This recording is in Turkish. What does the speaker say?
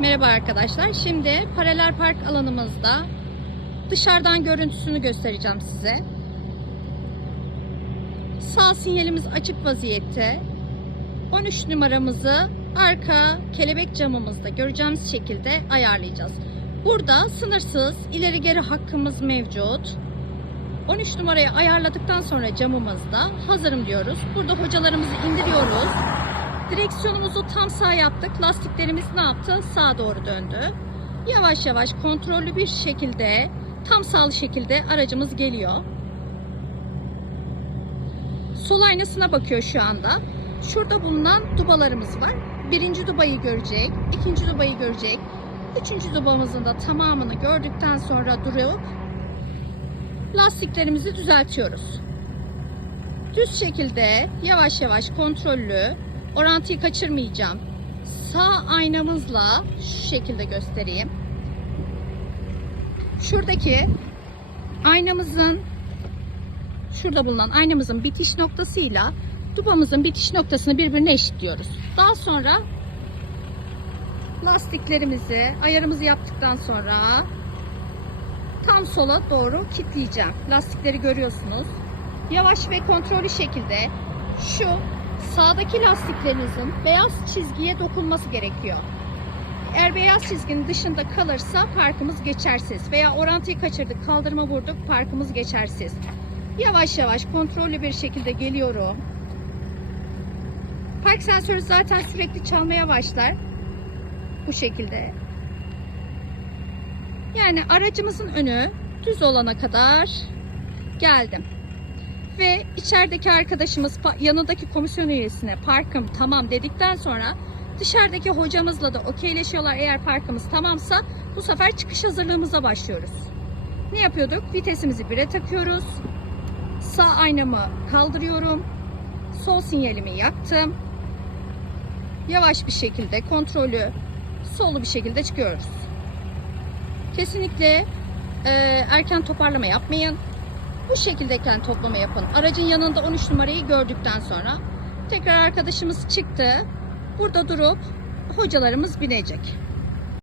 Merhaba arkadaşlar. Şimdi paralel park alanımızda dışarıdan görüntüsünü göstereceğim size. Sağ sinyalimiz açık vaziyette. 13 numaramızı arka kelebek camımızda göreceğimiz şekilde ayarlayacağız. Burada sınırsız ileri geri hakkımız mevcut. 13 numarayı ayarladıktan sonra camımızda hazırım diyoruz. Burada hocalarımızı indiriyoruz. Direksiyonumuzu tam sağ yaptık. Lastiklerimiz ne yaptı? Sağa doğru döndü. Yavaş yavaş kontrollü bir şekilde tam sağlı şekilde aracımız geliyor. Sol aynasına bakıyor şu anda. Şurada bulunan dubalarımız var. Birinci dubayı görecek, ikinci dubayı görecek. Üçüncü dubamızın da tamamını gördükten sonra durup lastiklerimizi düzeltiyoruz. Düz şekilde yavaş yavaş kontrollü orantıyı kaçırmayacağım. Sağ aynamızla şu şekilde göstereyim. Şuradaki aynamızın şurada bulunan aynamızın bitiş noktasıyla dubamızın bitiş noktasını birbirine eşitliyoruz. Daha sonra lastiklerimizi ayarımızı yaptıktan sonra tam sola doğru kilitleyeceğim. Lastikleri görüyorsunuz. Yavaş ve kontrollü şekilde şu sağdaki lastiklerinizin beyaz çizgiye dokunması gerekiyor. Eğer beyaz çizginin dışında kalırsa parkımız geçersiz veya orantıyı kaçırdık, kaldırma vurduk, parkımız geçersiz. Yavaş yavaş kontrollü bir şekilde geliyorum. Park sensörü zaten sürekli çalmaya başlar. Bu şekilde. Yani aracımızın önü düz olana kadar geldim. Ve içerideki arkadaşımız yanındaki komisyon üyesine parkım tamam dedikten sonra dışarıdaki hocamızla da okeyleşiyorlar eğer parkımız tamamsa bu sefer çıkış hazırlığımıza başlıyoruz. Ne yapıyorduk? Vitesimizi 1'e takıyoruz. Sağ aynamı kaldırıyorum. Sol sinyalimi yaktım. Yavaş bir şekilde kontrolü sollu bir şekilde çıkıyoruz. Kesinlikle e, erken toparlama yapmayın. Bu şekildeyken toplama yapın. Aracın yanında 13 numarayı gördükten sonra tekrar arkadaşımız çıktı. Burada durup hocalarımız binecek.